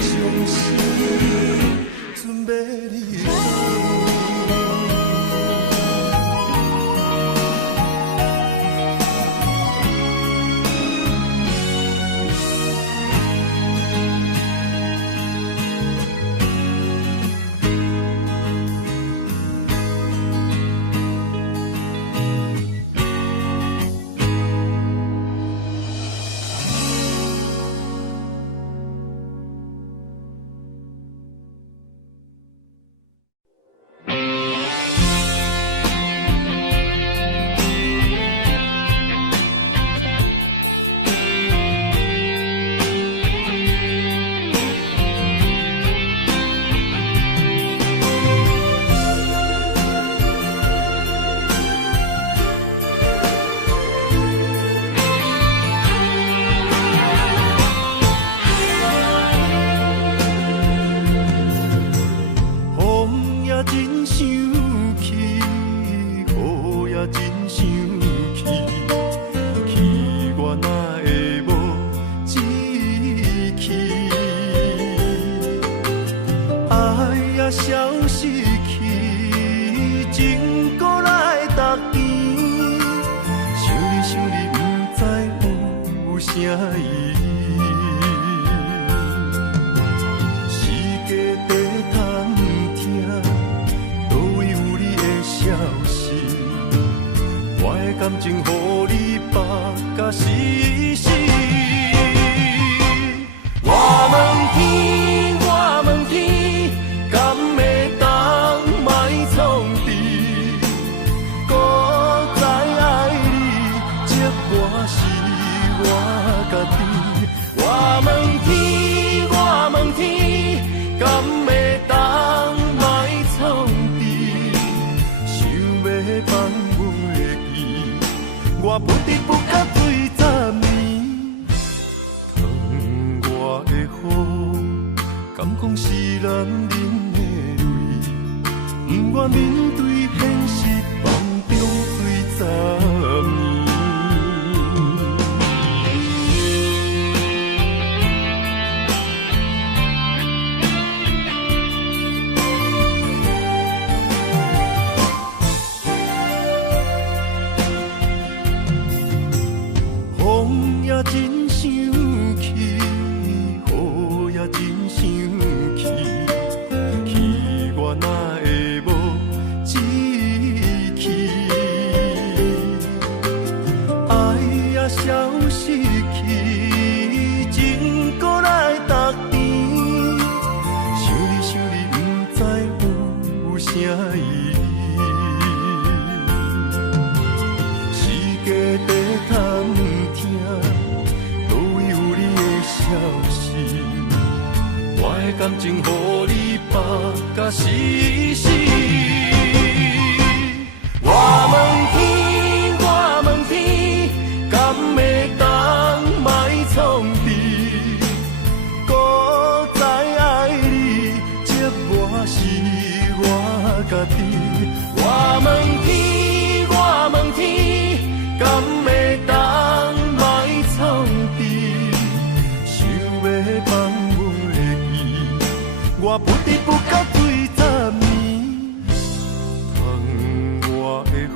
伤心，准备离开。我不得不甲对10年，疼我的雨，敢讲是男人的泪，不愿面对现实，梦中醉10年。风也真生气，雨也真生气，气我哪会无志气？爱也消失去，情搁来逐甜，想你想你，不知有啥意义。世界在贪听，倒位有你的消息？我的感情，予你绑甲死死。我问天，我问天，敢会当莫创治？搁再爱你，这我是我家己。我问天，我问天，敢会当莫创治？想要放阮的意，我不得不甲对10年。疼我的雨，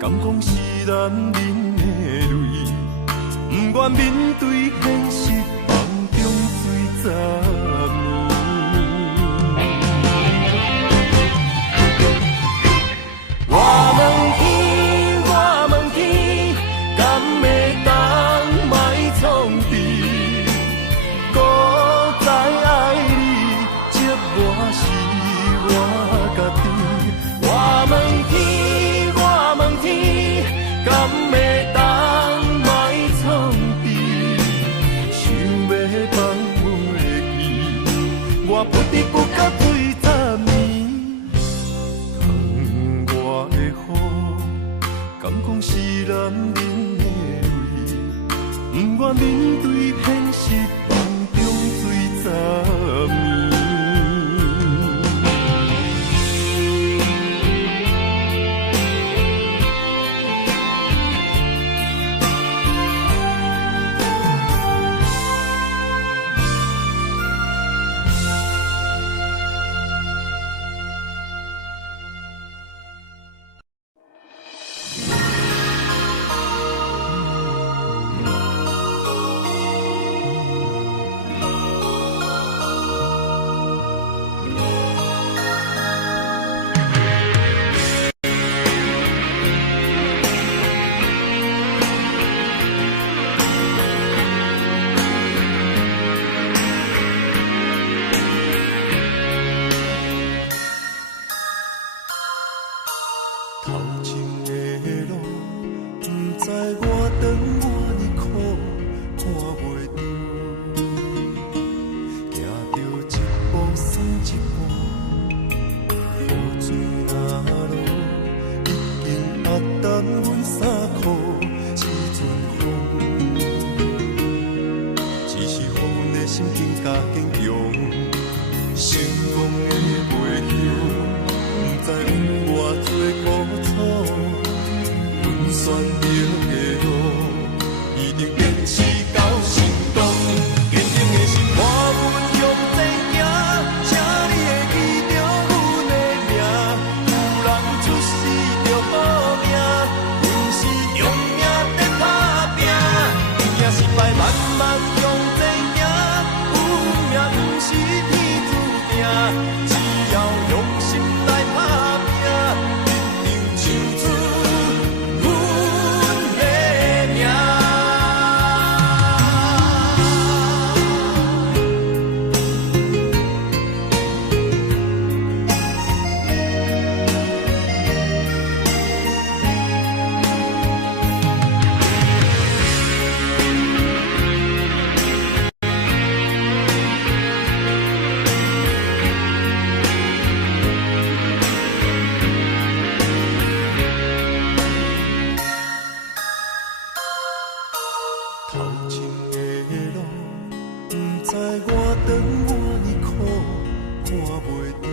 敢讲是男人的泪，不愿面对现实，梦中醉10年。我问天，我问天，敢会当莫创治？搁再爱你，这我是我家己。我问天，我问天，敢会当莫创治？想要放阮的意，我不得不甲对10年。疼我的雨，敢讲是男人的泪，不愿面对现实，梦中醉10年。坚强，成功的背后，不知有偌多苦楚。阮选择的路，一定坚持到成功。坚定的心，看阮向前行，请你会记着阮的名。有人出世着好命，阮是用命在打拼。赢也失败，慢慢向前行。有命不是天注定，只要用心来打拼，一定唱出阮的名。头前的路，不知我长偌呢苦，看袂着，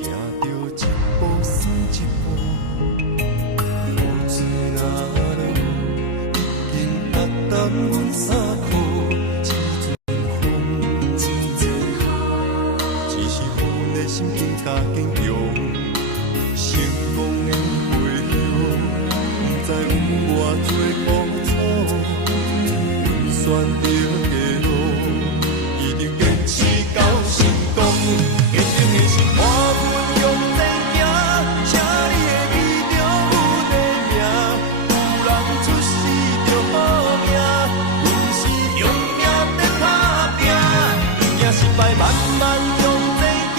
行着一步算一步，雨水若落，已经压淡阮衫裤，一阵风，只是阮的心更加坚强，成功的背后，不知有偌多苦楚。阮选择的路，一定坚持到成功。坚定的心，看阮向前行，请你会记着阮的名。有人出世着好命，阮是用命在打拼。赢也失败，慢慢向前行。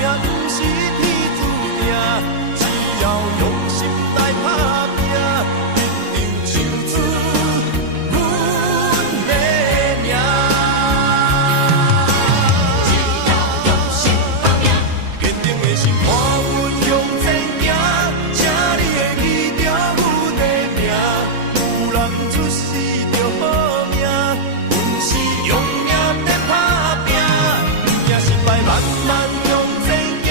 有命不是天注定，只要用心来打拼，一定唱出阮的名。只要用心打拼，坚定的心，看阮向前行，请你会记着阮的名。有人出世着好命，阮是用命在打拼。赢也失败，慢慢向前行。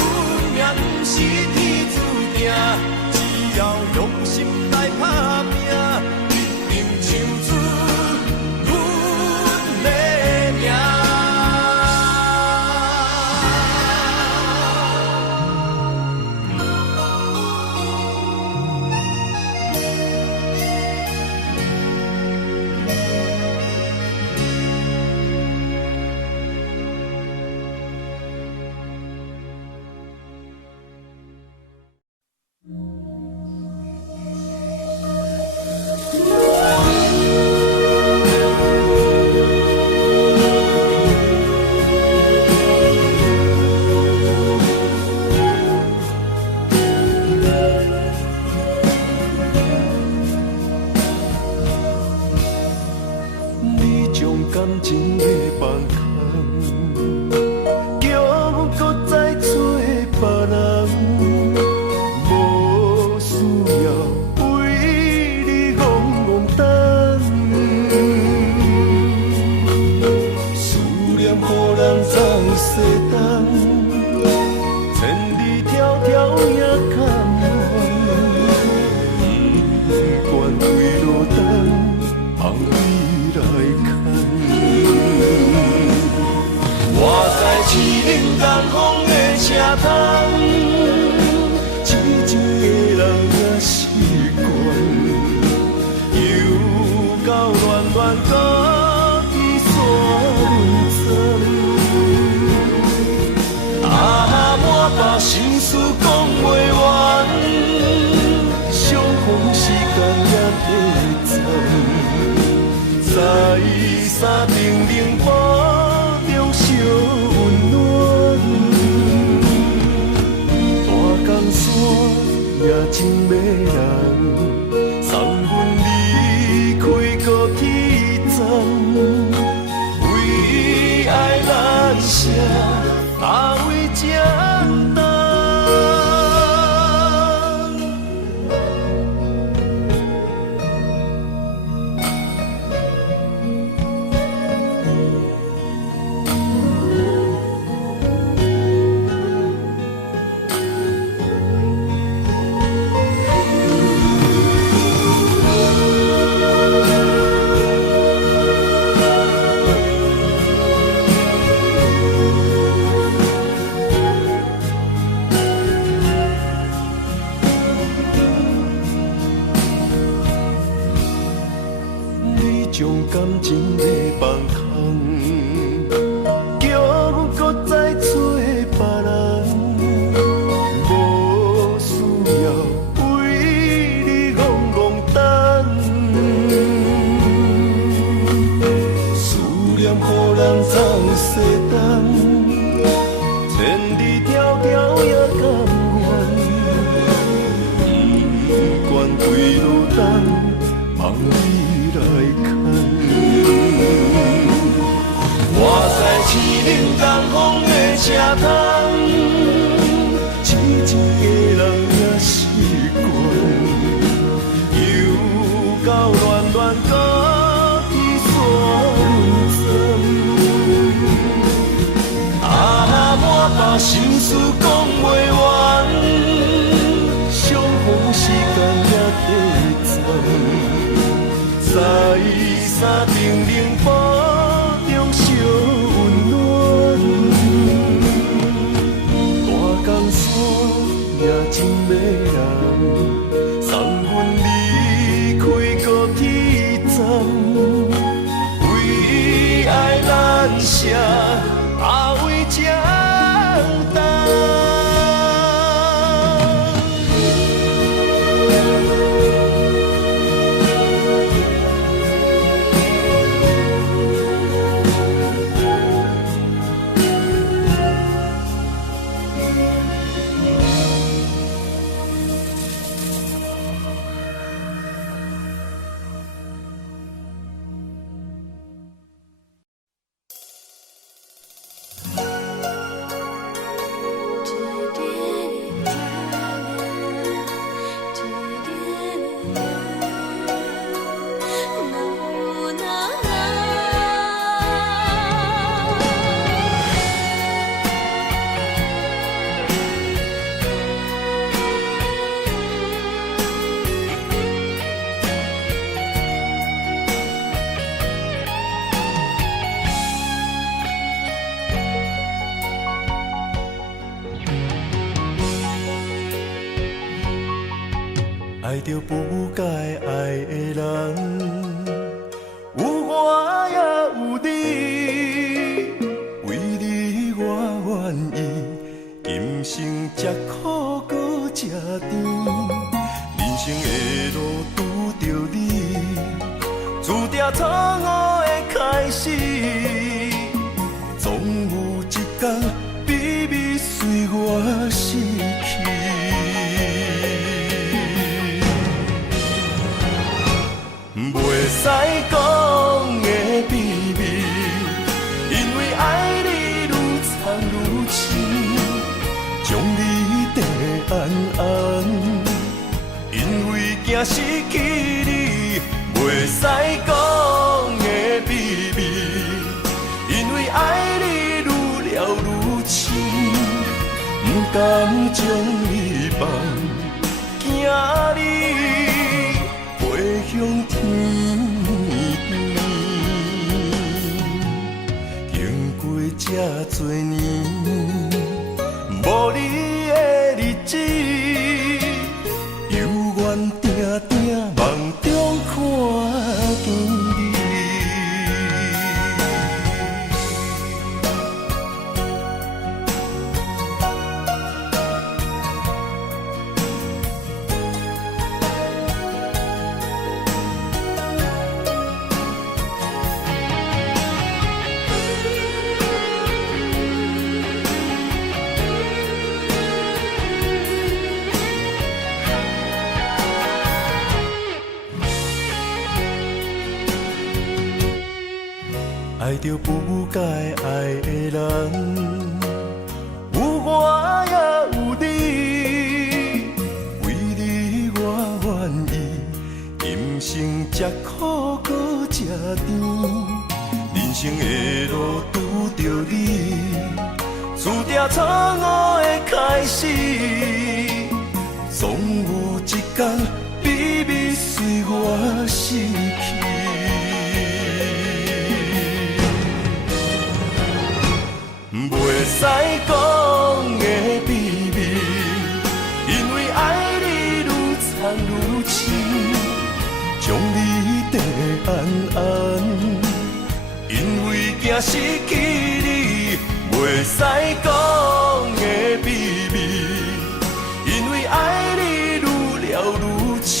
有命不是天注定，只要用心来打拼，一定唱出阮的名。你将感情的放空，叫我搁再做别人，无需要为你戆戆等。思念予人总西东，千里迢迢也甘愿，不管归路灯，旁你来看。我在市林东风的车窗，真正的人也习惯，又到乱乱高低山层，满把心事讲袂完，相逢时间也短暂，在山顶顶波中烧温暖，大江山也真迷人，送阮离开高铁站，为爱难舍，为简单。念，予人走西东。千里迢迢也甘愿，不管归路东，望你来牵。我在市林东风的车窗，只一个人也习惯，又到乱乱高低山层。满腹心事讲袂完，相逢时间也短暂，在山顶冷波中烧温暖。大江山也真迷人，送阮离开高铁站，为爱难舍，也为这。爱着不该爱的人，有我也有你，为你我愿意，今生吃苦搁吃甜，人生的路拄着你，注定错误的开始，总有一天秘密随我逝去。袂使讲的秘密，因为爱你愈藏愈深，将你地安安，因为惊失去你。袂使讲的秘密，因为爱你愈了愈深，不甘将你放，惊你飞向天边。经过这多年，无你的日子，犹原定定梦中看见你。爱着不该爱的人，有我也有你，为你我愿意，今生吃苦搁吃甜，人生的路拄着你，注定错误的开始，总有一天秘密随我逝去。袂使讲的秘密，因为爱你愈藏愈深，将你地安安，因为惊失去你。袂使讲的秘密，因为爱你愈了愈深，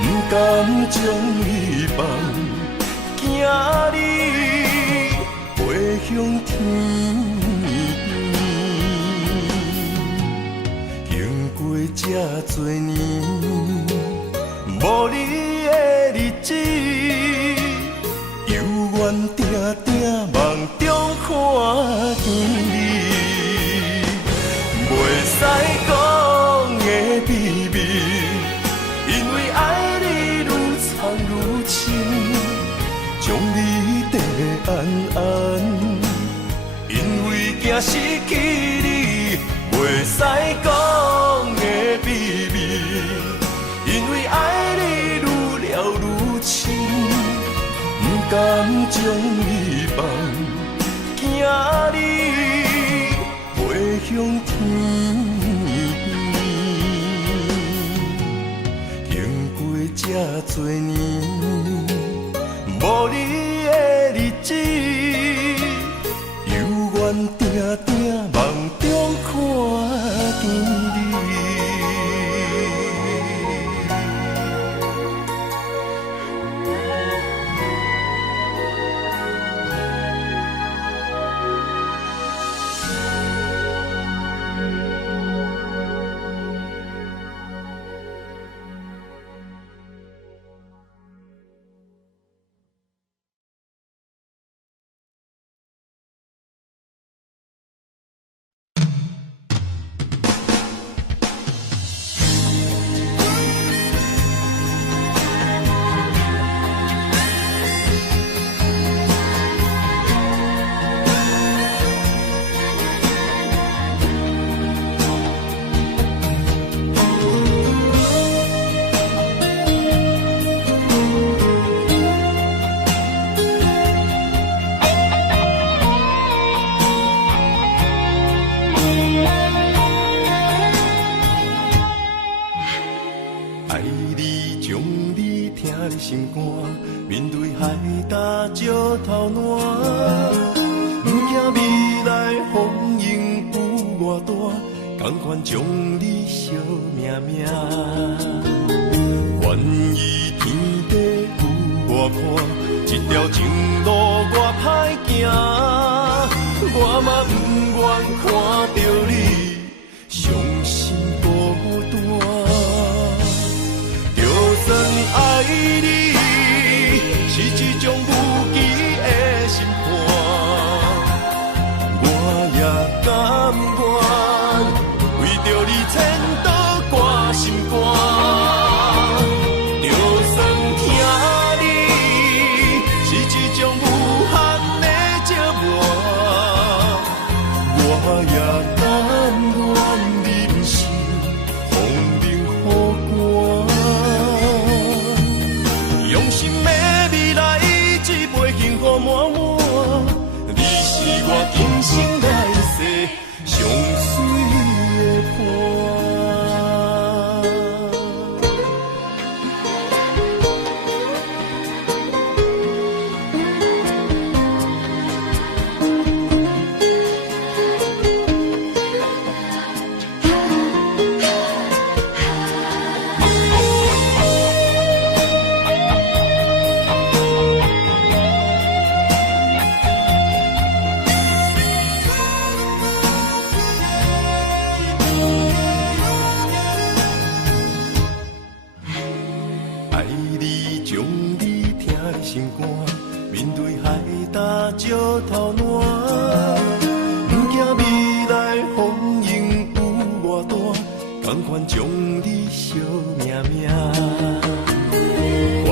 不甘将你放，惊你愿定定梦中看见你，袂使讲的秘密，因为爱你愈藏愈深，将你缀安安，因为惊失去你，袂使讲的秘密，因为爱你愈了愈深。不敢将你放，惊你飞向天。经过这多年，无你的日子，犹原定定梦中看见你。心肝，面对海大石头烂，不惊未来风雨有偌大，甘愿将你惜命命。愿意天地有我看，这条情路我歹行，我嘛不愿看到你伤心孤单。就算爱你是一种无期的心肝，我也甘愿为着你千刀挂心肝。就算疼你是一种无限的折磨，我也甘愿忍受风冷雨寒。用心的未来，一杯幸福满满。你是我今生来世上水的伴。头烂，不惊未来风雨有偌大，甘愿将你惜命命。愿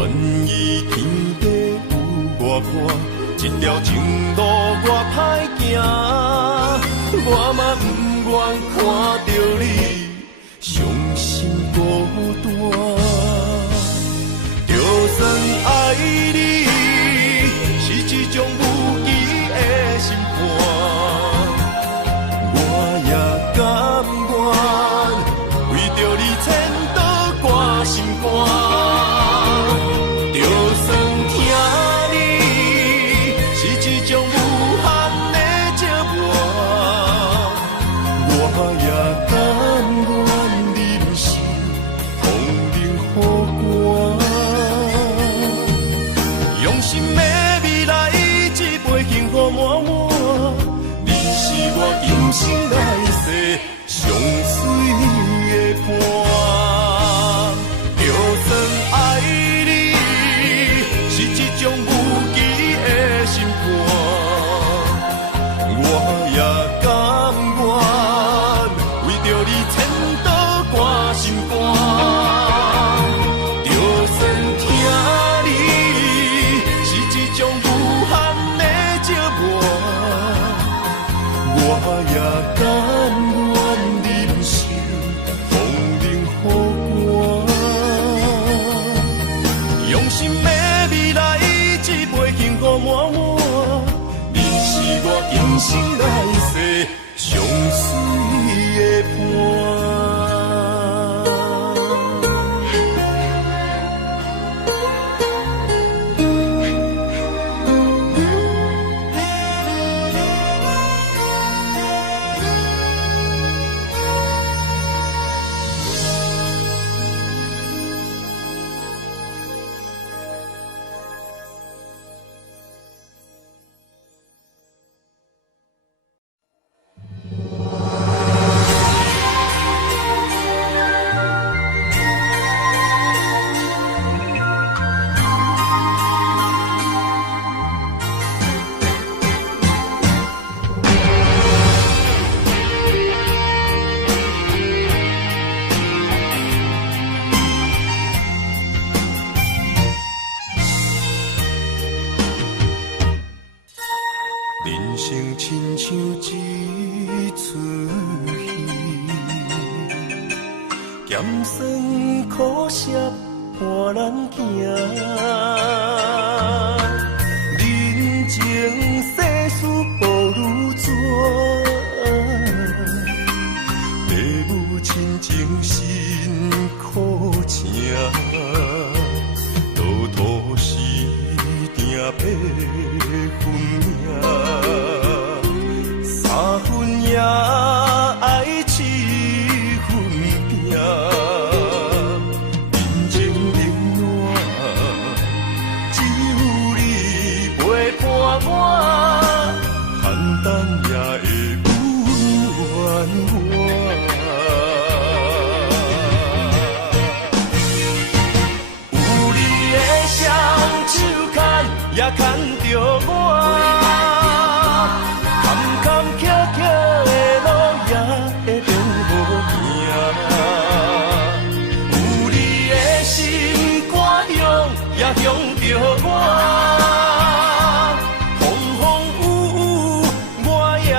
意天地有我看，这条情路我歹行，我嘛不愿看到你伤心孤单。就算爱你是一种无期的心肝，我也甘愿为着你千刀挂心肝。就算疼你是一种无限的折磨，我也甘愿忍受风冷也甘愿忍受风冷雨寒，用心的未来一杯幸福满满，你是我今生来世上水的伴。人生亲像一出戏，咸酸苦涩伴咱行。人情世事无如纸，父母亲情辛苦请，路途是定要分命。三分也爱七分拼，人情冷暖，只有你陪伴我，简单也会温暖我。有你的双手牵，也牵着我。向着我，风风雨雨，我也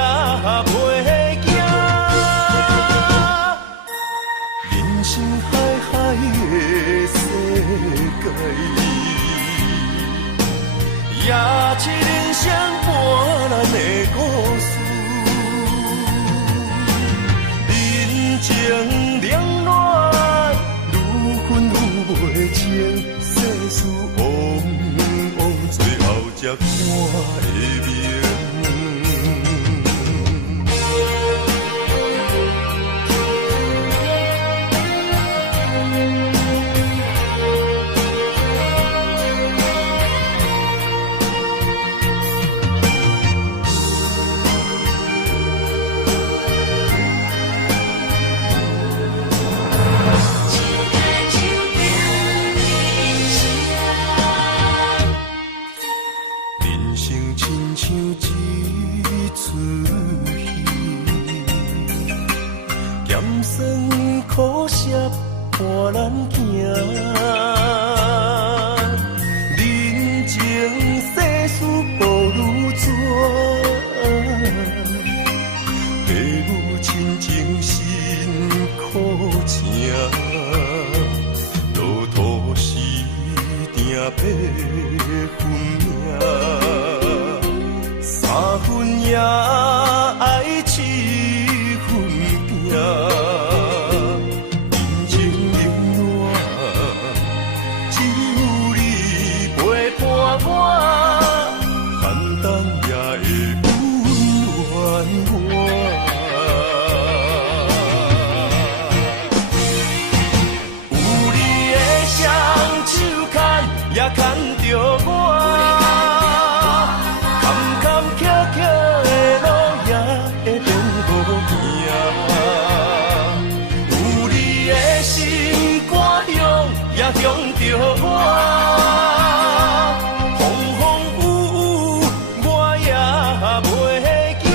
袂惊。人生海海的世界，也是人生伴咱的故事。人情冷暖，愈分愈袂清。世事往往最后才看会明。苦涩伴咱行，人情世事无如纸，父母亲情辛苦请，路途是定要分命，三分也爱七分拼。也牵着我，坎坎坷坷的路也会变好行。有你的心肝胸，也向着我，风风雨雨我也袂惊。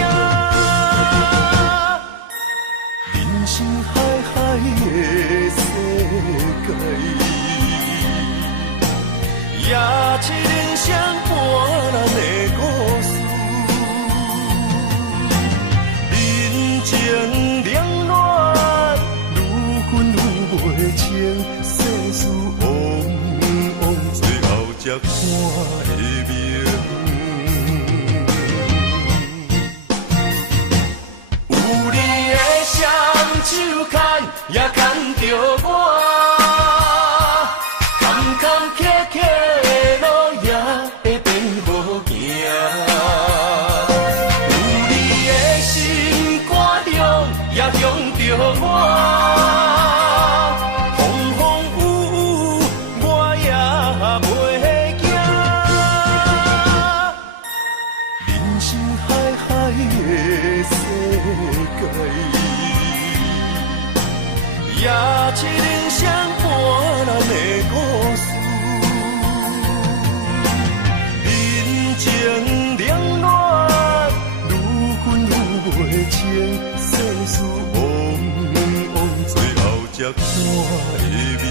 人生海海的世界。也是人生伴咱的故事，人的名。有你的双手牵，也牵着我，坎坎坷坷的路也会变好行。有你的心肝中，也向着我。也一人双半人的故事，人情冷暖，愈分愈袂清，世事往往，最后才看会明。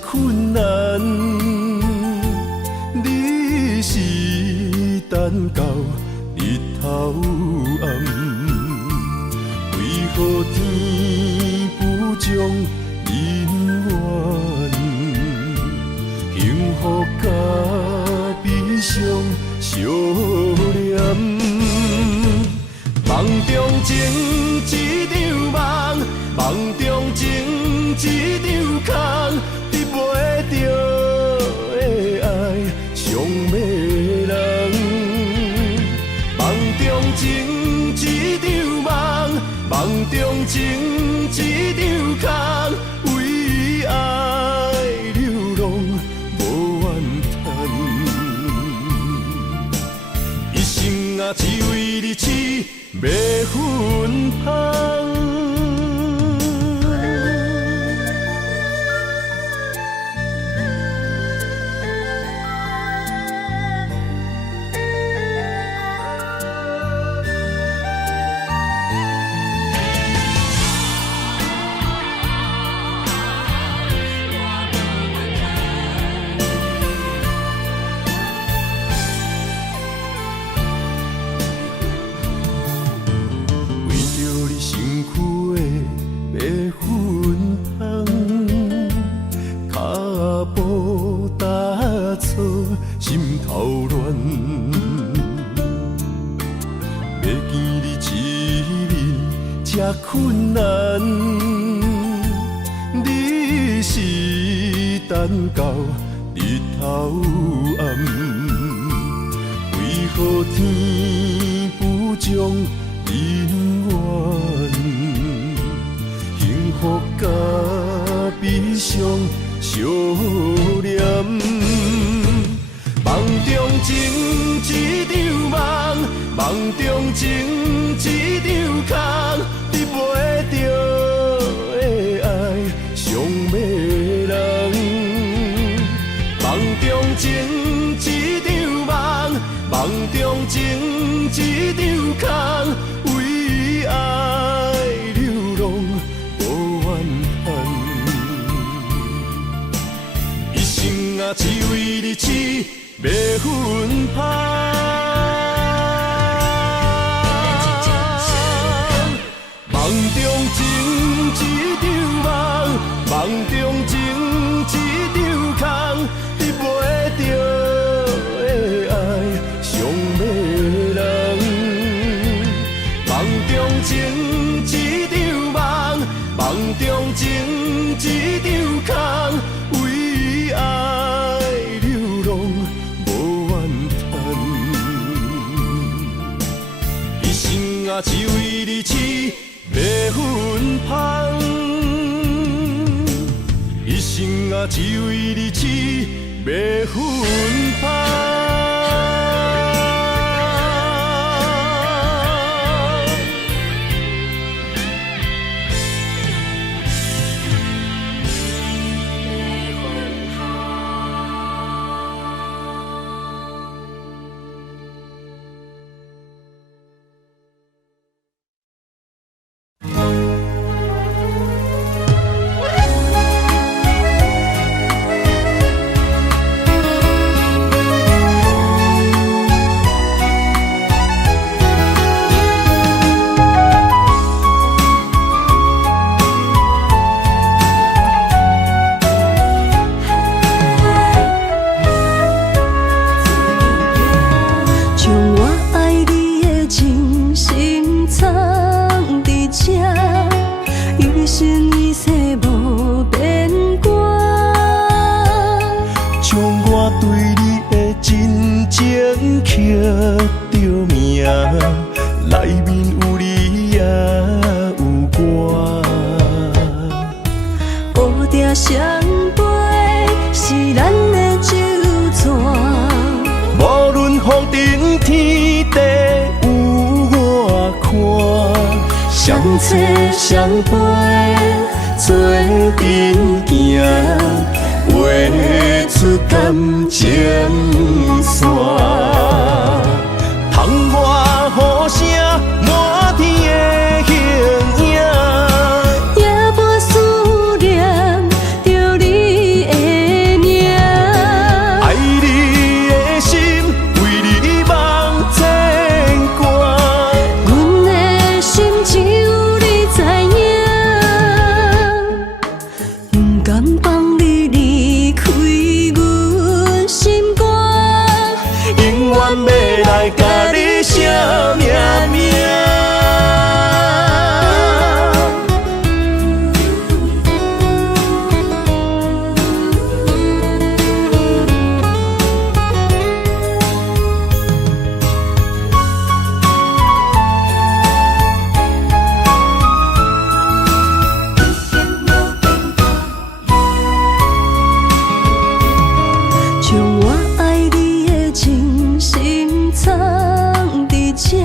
困难，你是等到日头暗，为何天不将人怨？幸福甲悲伤相连，梦中情一场梦，梦中情一场空。袂着的爱，上迷人。梦中情一场梦，梦中情一场空，为爱流浪无怨叹。一生啊，只为你痴，要分芳。困难，你是等到日头暗，为何天不将人怨？幸福甲悲伤相连，梦中情一场梦，梦中情一场空。袂着的爱，上迷人。梦中情一场梦，梦中情一场空，为爱流浪无怨叹。一生啊，只为你痴，要分芳。梦中情一场梦，一场空，为爱流浪无怨叹。一生啊，只为你痴要分芳。一生啊，只为你痴要分芳。相切相陪，做阵行，画出感情线。窗外雨声，满天的形影，夜半思念着你的名。爱你的心，为你梦牵挂。阮的心只有你知影，不甘放你离开阮心肝，永远要来甲你写命名。将我爱你的真心藏伫这，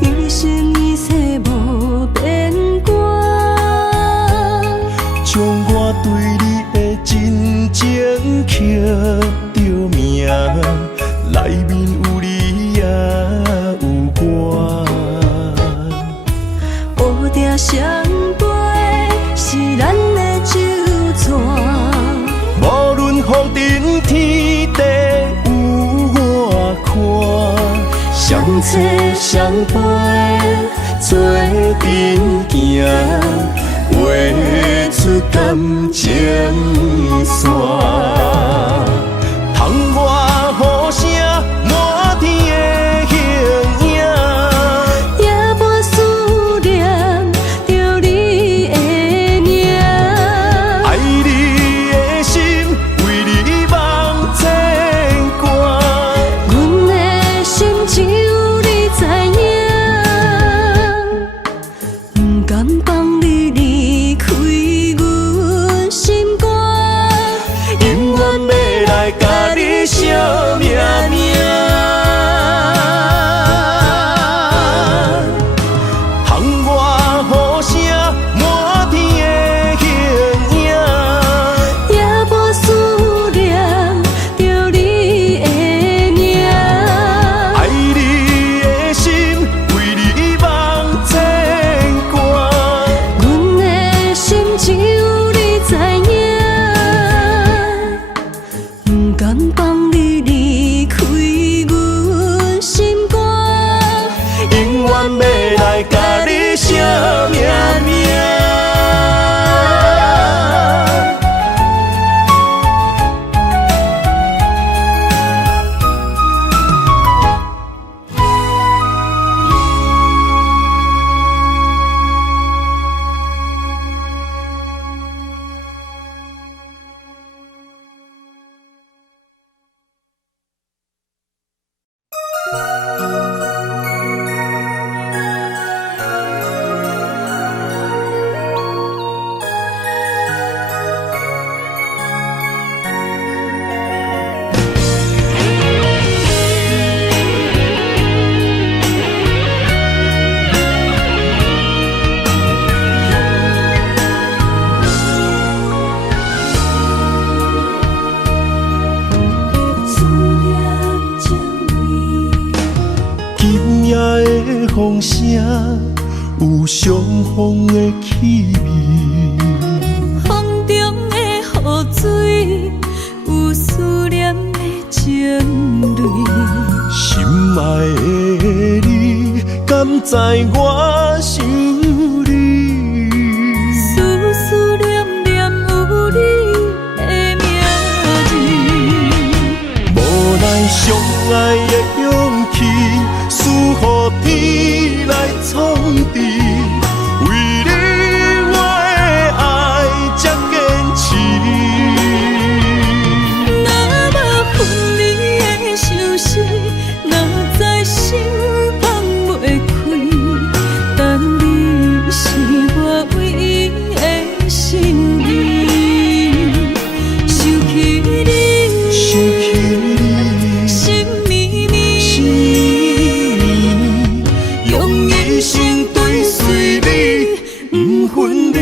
一生一世无变卦。将我对你的真情刻着名，内面有你也有我。乌蝶相陪是咱的酒泉。无论风尘天地有我看，相切相陪，做阵行，画出感情线。窗外雨声，满天的形影，夜半思念着你的名。爱你的心，为你梦牵挂。阮的心只有你知影，不甘放你离开阮心肝，永远要来甲你写命名。窗外雨声，满天的形影，夜半思念着你的名。爱你的心，为你梦牵挂。阮的心只有你知影，不甘放你离开阮心肝，永远要来甲你写命名。风声，有相逢的气味。风中的雨水，有思念的情泪。心爱的你，敢知我想你？思念念有你的名字。无奈相爱的勇气，输予天来创治。为你我的爱才坚持。若无分离的相思，哪知心放袂开。但你是我唯一的心意，想起你，心绵绵，用一生追随你，不分离。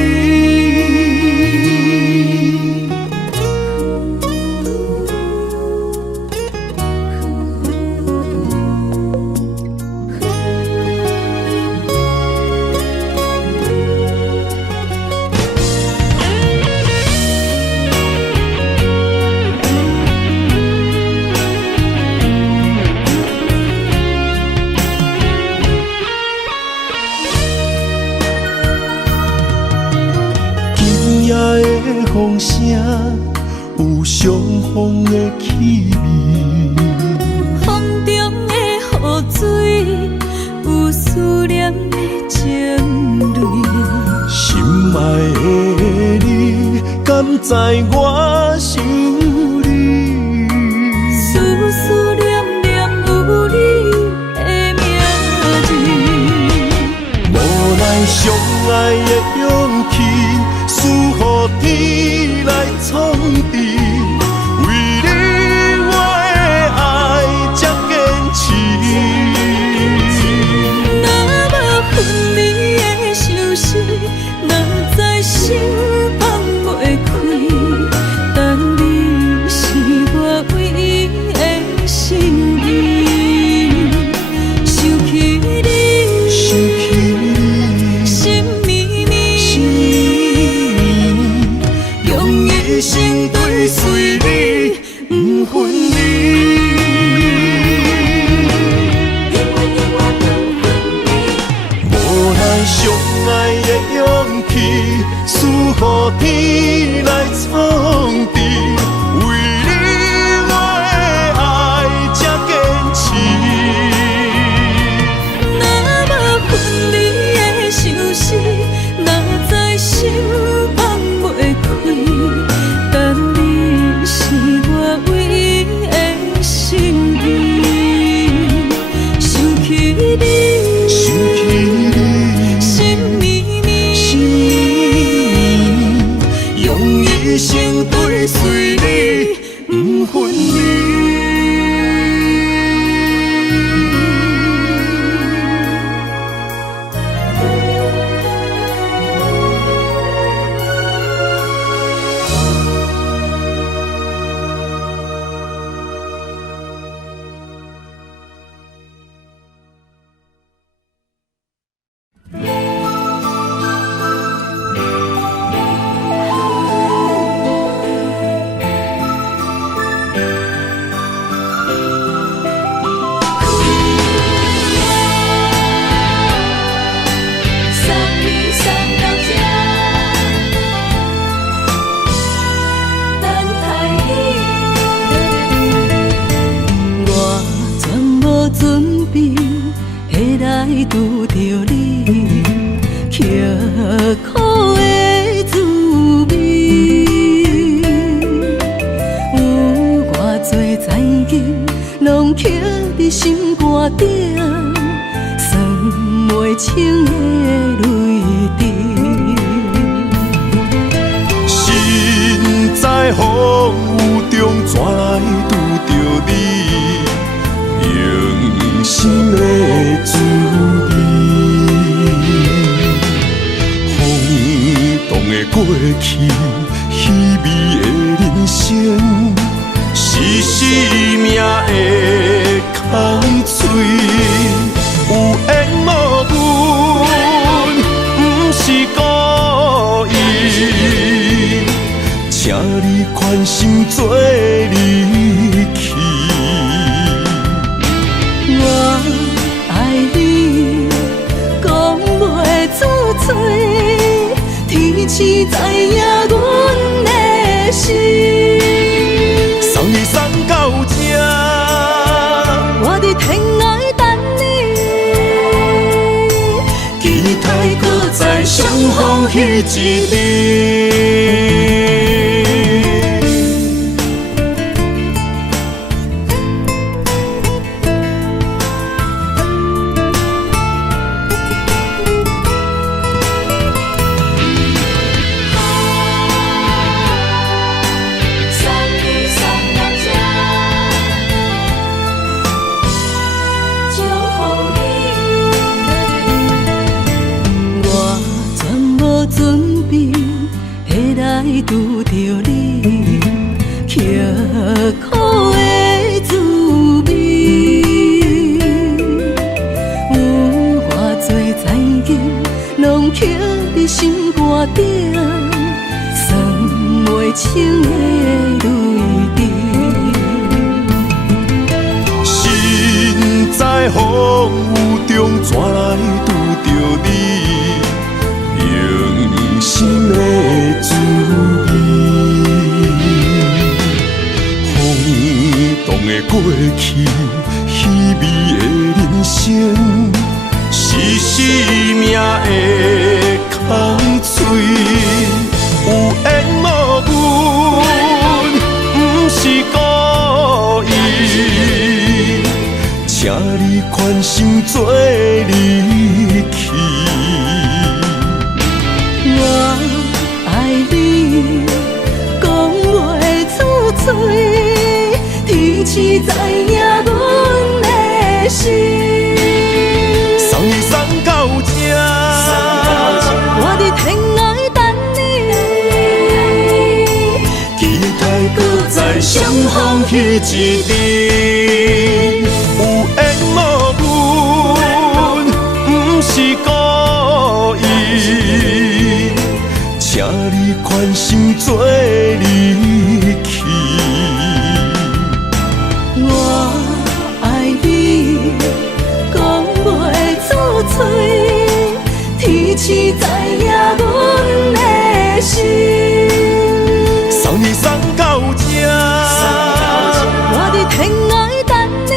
今夜的风声，有相逢的气味。风中的雨水，有思念的情泪。心爱的你，敢知我想你？思念念有你的名字。无奈相爱的勇气，输予天来创治。为你我的爱才坚持。若无分离的相思，哪知心放袂开。但你是我唯一的心意，想起你，心绵绵，用一生追随你，不分离。无奈相爱的勇气，输予天来创治。为你我的爱才坚持。若无分离的相思，哪知心放袂开。但你是我唯一的心意，想起你，心绵绵，用一生追随你，不分离。拄着你，刻苦的滋味，有偌多灾境，拢刻伫心肝顶，算袂清的泪滴。心在风雨中，怎来拄着你？用心的滋味，风动的过去，稀微的人生，是生命的空嘴，有缘无做离去。我爱你，讲袂出嘴，天赐知影阮的心。送你送到这，我伫天涯等你，期待搁再相逢彼一日。拄着你，刻苦的滋味，有偌多情景，拢刻伫心肝顶，算袂清的泪滴。身在风雨中，怎来拄着你？用心的滋味，风动的过去，稀微的人生，是生命的空嘴，有缘无分，不是故意，请你宽心做离去。我爱你，讲袂出嘴，天赐知影阮的心。送你送到这，我伫天涯等你，期待搁再相逢彼一日。有缘无分，不是故意，请你宽心做离去。我爱你，讲袂出嘴，天赐知影阮的心。送你送到这，我伫天涯等你，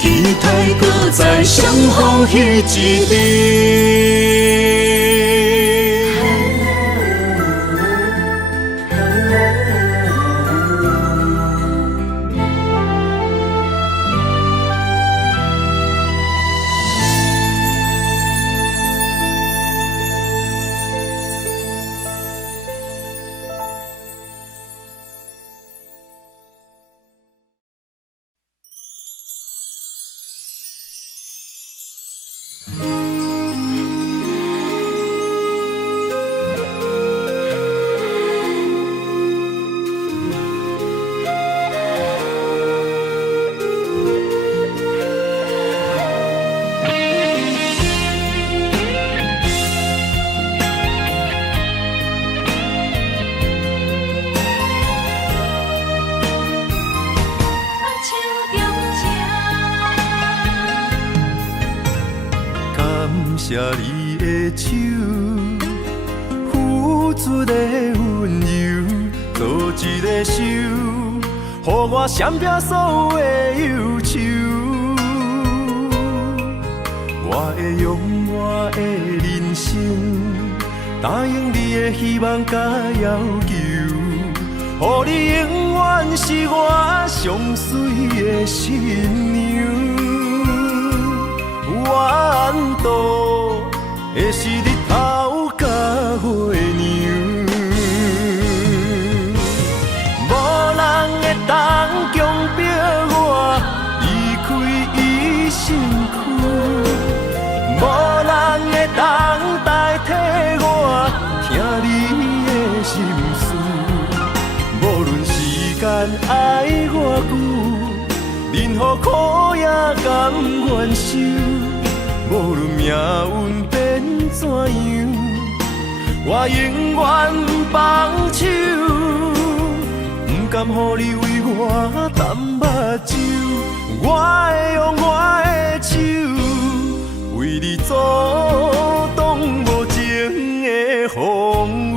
期待搁再相逢彼一日。谢你的手，付出的温柔，做一个手，予我闪避所有的忧愁。我会用我的人生，答应你的希望甲要求，予你永远是我上水的新娘。缘途会是日头甲月亮，无人会当强迫我离开伊身躯，无人会当代替我听你的心事。无论时间爱我久，任何苦也甘愿受。无论命运变怎样，我永远放手，不甘予你为我淡目睭。我会用我的手，为你阻挡无情的风雨。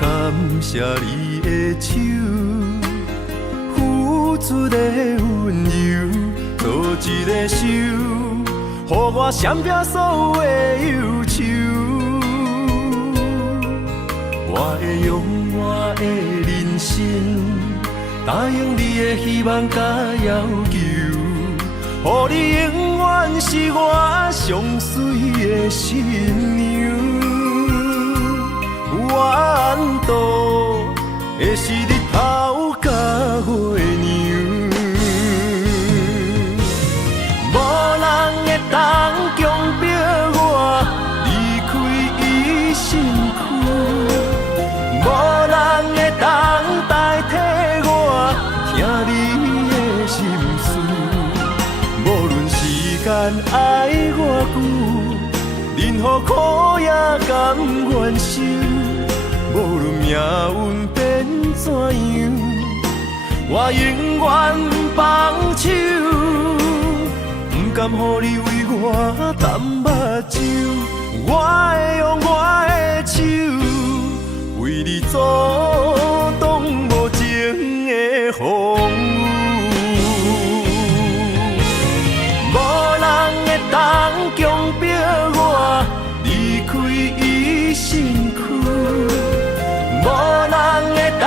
感谢你的手，付出的温柔，做一个手，予我闪避所有的忧愁。我会用我的人生，答应你的希望甲要求，予你永远是我上水的新娘。缘途会是日头甲月亮，无人会当强迫我离开伊身躯，无人会当代替我听你的心事。无论时间爱我久，任何苦也甘愿受。无论命运变怎样，我永远放手，不甘予你为我淡目睭。我会用我的手，为你阻挡无情的风雨。无人会当强迫我离开伊身躯。无人会当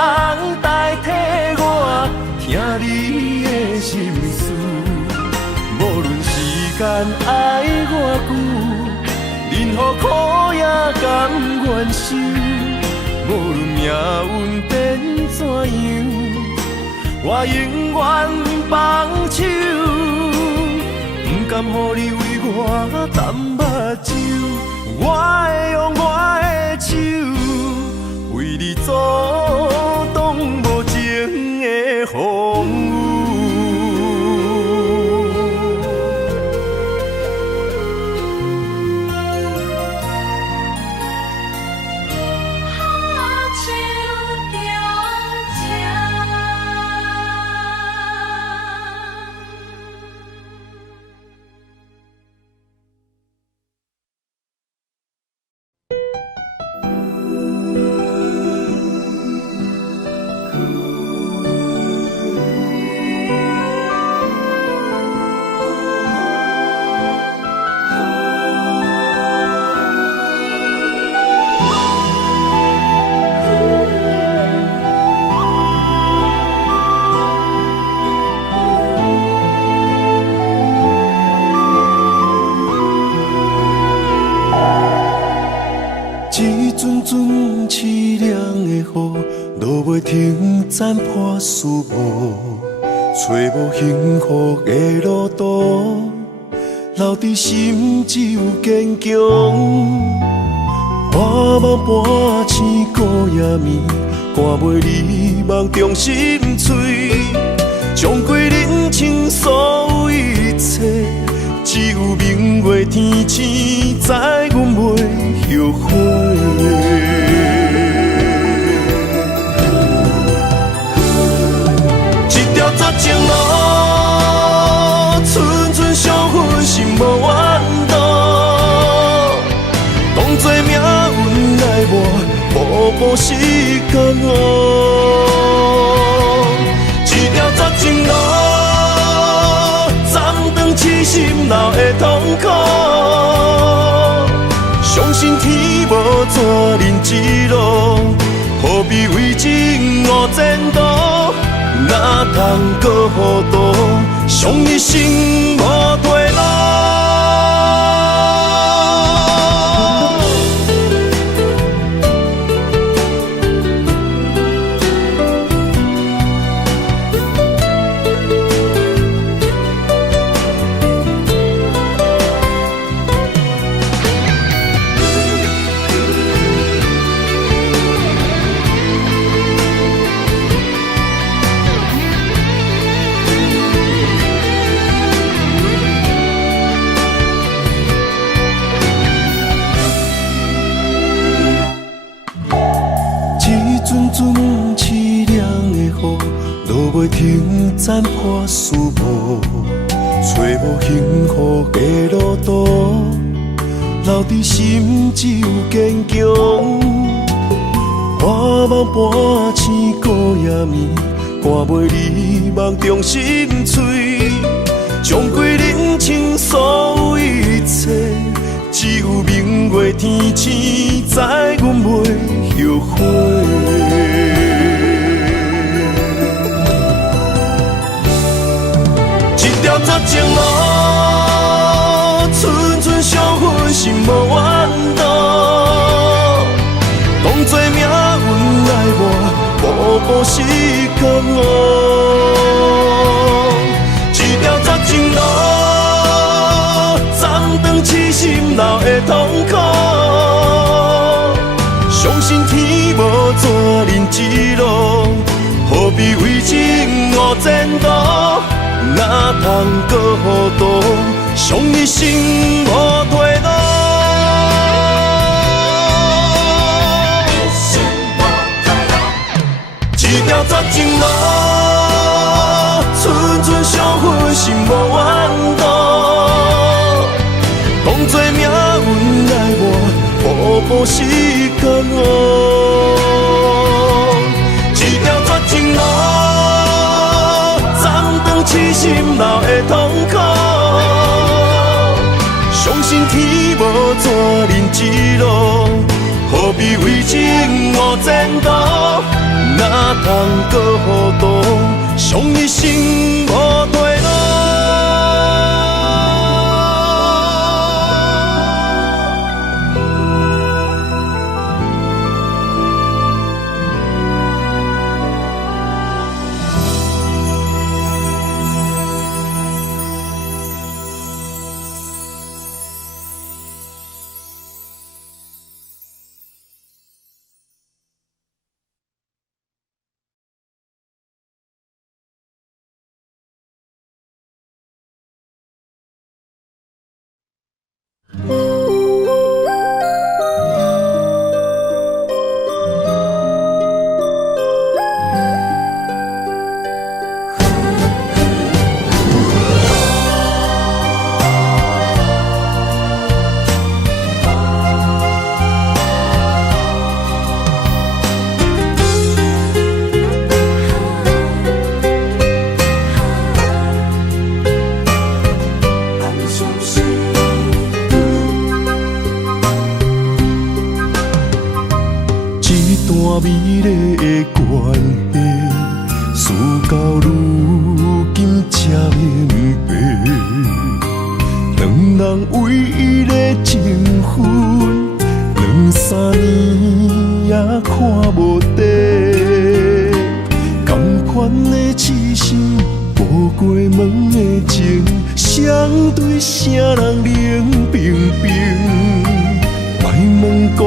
代替我听你的心事，无论时间爱我久，任何苦也甘愿受。无论命运变怎样，我永远放手，不甘予你为我淡目睭。我会用我的手，为你阻挡无情的风雨。凄凉的雨，落袂停，斩破思无，找无幸福的路途，留伫心只有坚强。我梦半醒孤夜眠，赶袂你梦中心碎，将过人生所有一切，只有明月天星知阮袂后悔。一条绝情路，寸寸相分，心无怨妒。当作命运来磨，步步是甘愿。一条绝情路，暂断痴心闹的痛苦。相信天无绝人之路，何必为情误前途？哪通搁糊涂，伤一生无退路。阵阵凄凉的雨，落袂停，斩破思慕，找无幸福的路途，留伫心只有坚强。半梦半醒孤夜眠，赶袂你梦中心碎，将归人生所有一切，只有明月天星知阮袂后悔。一条绝情路，寸寸伤痕心无怨妒。当作命运爱我，步步是甘我。一条绝情路，斩断痴心闹的痛苦。相信天无怎人之路，何必为情误前途？哪通搁糊涂，伤一生无退路。一条绝情路，寸寸伤痕心无怨妒。当作命运爱我，步步是甘我。一条绝情路，斩断痴心闹的痛苦。相信天无怎人之路，何必为情误前途？哪通搁糊涂，伤一生无退路。美丽的关系，事到如今才明白，两人唯一的情分，2、3年也看无底。同款的痴心，无过门的情，相对啥人冷冰冰？莫问辜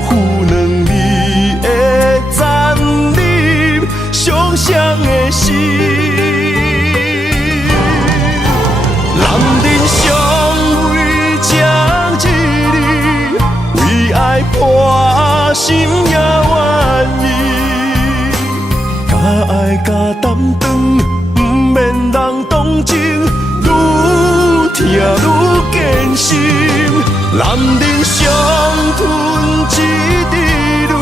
负两字的残忍，伤伤的心。男人尚为情一字，为爱破心也愿意。假爱假担当，不免人同情，愈疼愈艰辛。男人伤吞一滴泪，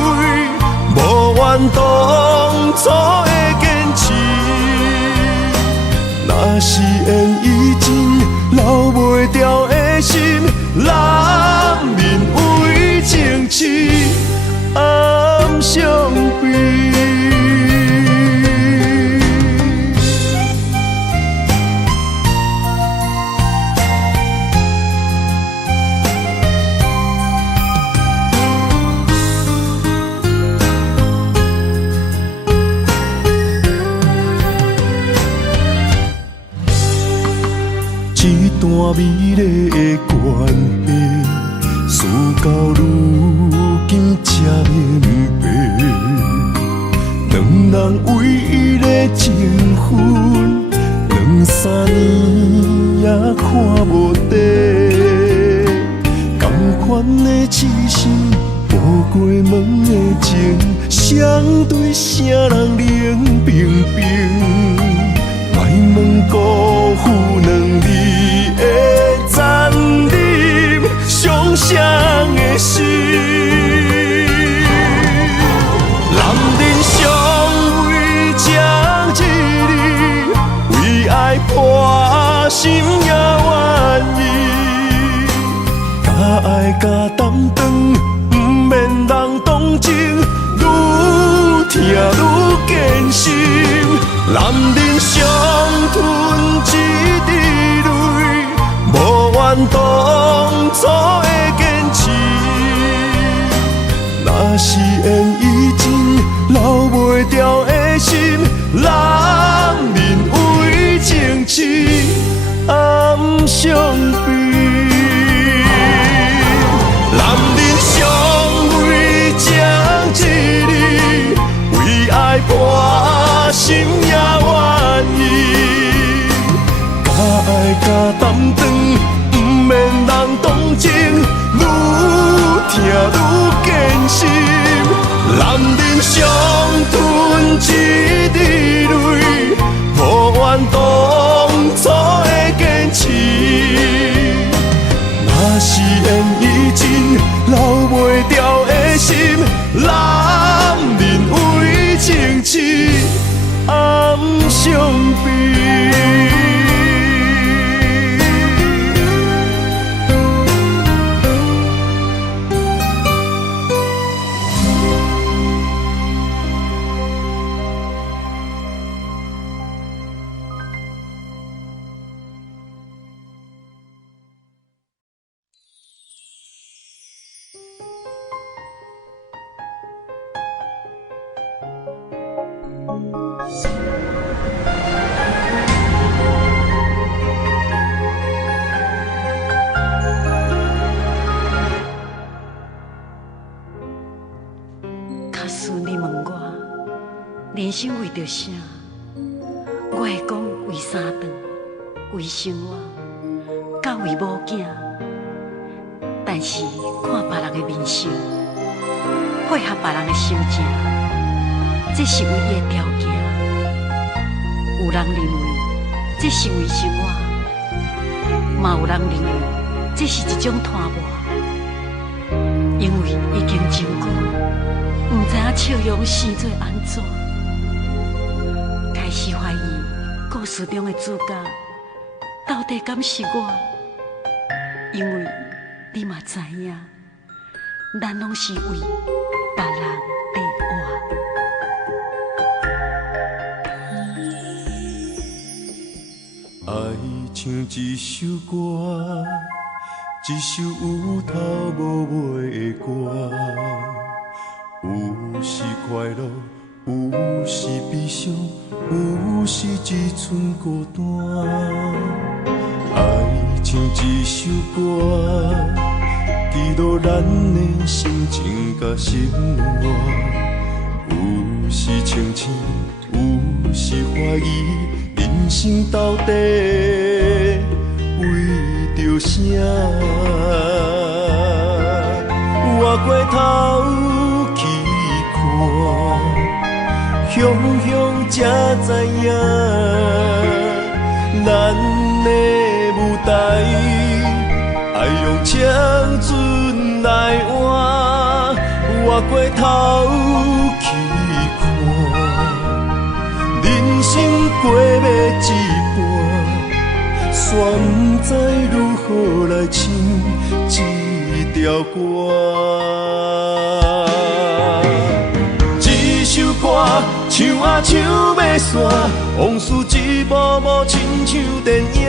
无怨当初的坚持。若是缘已尽，留袂掉的心，男人为情痴，暗伤悲。一段美丽的关系，事到如今才明白，两人唯一的情分，2、3年也看无底。同款的痴心，无过门的情，相对啥人冷冰冰，莫问辜负两字的残忍，伤谁的心？男人尚为这一日，为爱破心也愿意，甲爱甲担当，不免人同情。愈听愈艰辛，男人伤吞一滴泪，无怨当初的坚持。若是缘已尽，留袂掉的心，人人为情痴暗伤悲。男人尚为这一日，为爱破心也愿意，甲爱甲担当，不免人同情，愈听愈艰辛。男人伤吞一滴泪，无怨当初的坚持。若是缘已尽，留袂掉的心，男人为情痴暗伤悲。假使你问我，人生为着啥？我会讲为三顿，为生活，甲为某囝。但是看别人的面相，配合别人的心情，这是唯一的条件。有人认为这是为生活，嘛有人认为这是一种拖磨，因为已经真久。不知影笑容生做安怎，开始怀疑故事中的主角到底敢是我？因为你嘛知影，咱拢是为别人在活。爱像一首歌，一首有头无尾的歌。有时快乐，有时悲伤，有时只剩孤单。爱像一首歌，记录咱的心情甲生活。有时清醒，有时怀疑，人生到底为着啥？我过头。乡乡才知影，咱的舞台爱用青春来换。我过头去看，人生过要一半，煞不知如何来唱这条歌。唱啊唱要散，往事一幕幕亲像电影。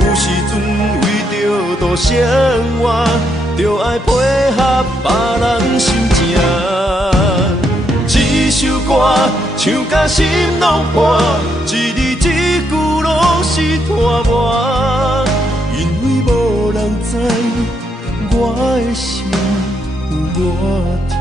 有时阵为着度生活，就爱配合别人心情。一首歌唱甲心拢破，一字一句拢是拖磨。因为无人知我的心有偌痛。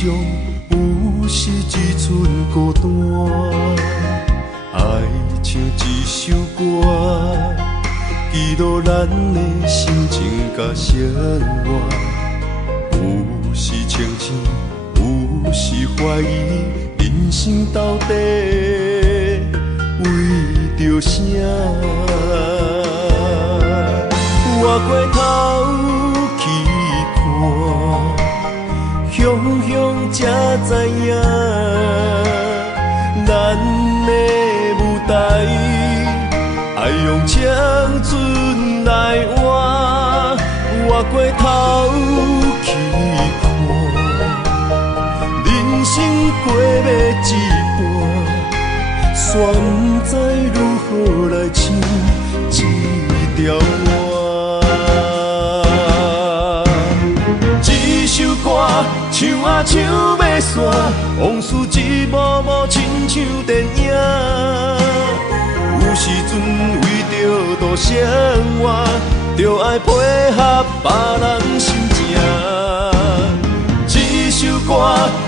上有时只剩孤单，爱像一首歌，记录咱的心情甲生活。有时清醒，有时怀疑，人生到底为着啥？我过头去看，雄雄才知影，咱的舞台爱用青春来换。我过头去看，人生过要一半，煞不知如何来唱这条歌。一首歌唱啊唱要散，往事一幕幕亲像电影。有时阵为着度生活，就爱配合别人心情。一首歌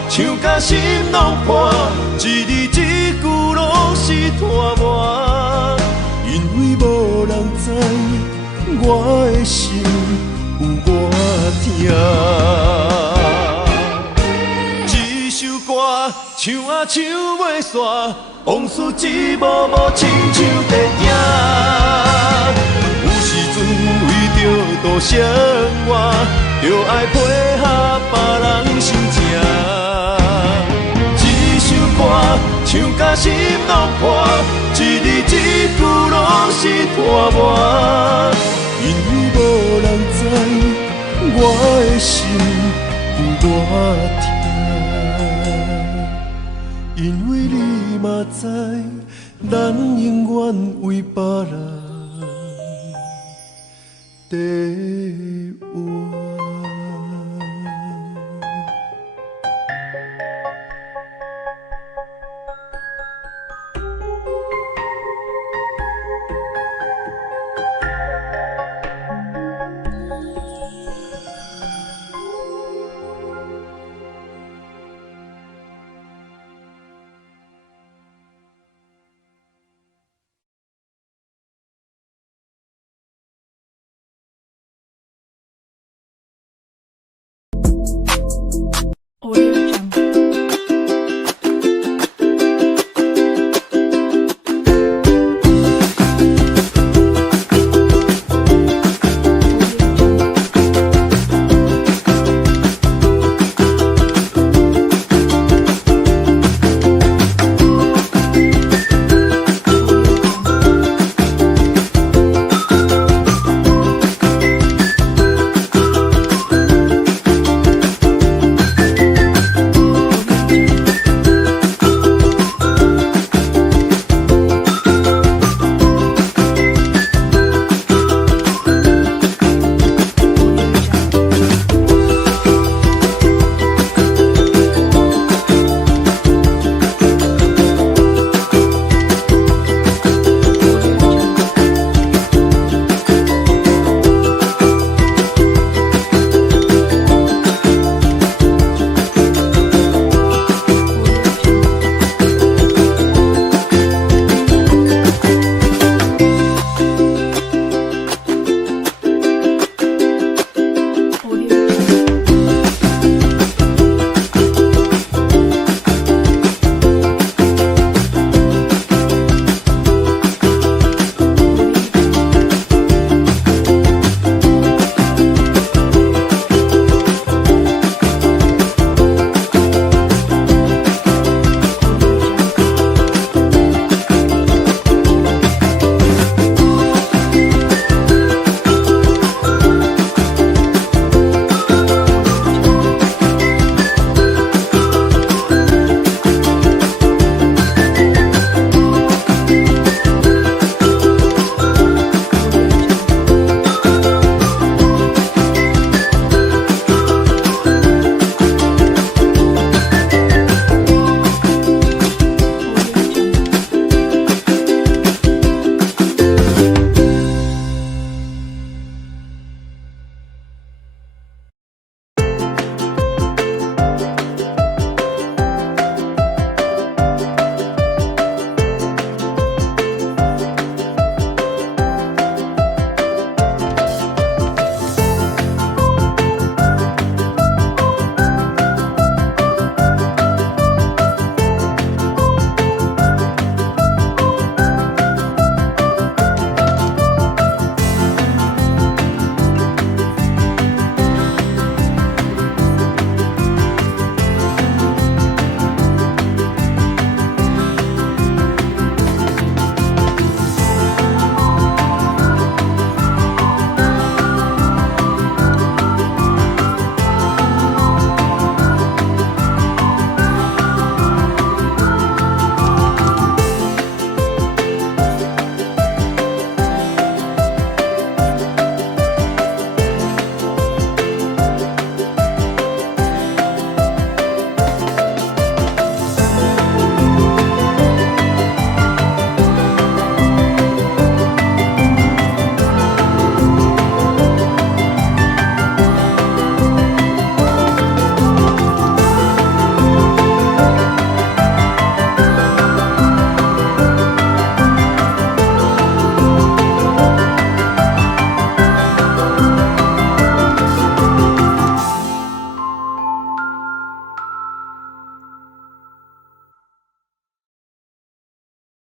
唱甲心拢破，一字一句拢是拖磨。因为无人知我的心有偌痛。一首歌唱啊唱袂煞，往事一幕幕亲像电影。有时阵为着度生活，就爱配合别人心情。一首歌唱甲心拢破，一字一句拢是拖磨。因为无人知我的心有偌痛，因为你嘛知，咱永远为别人第一。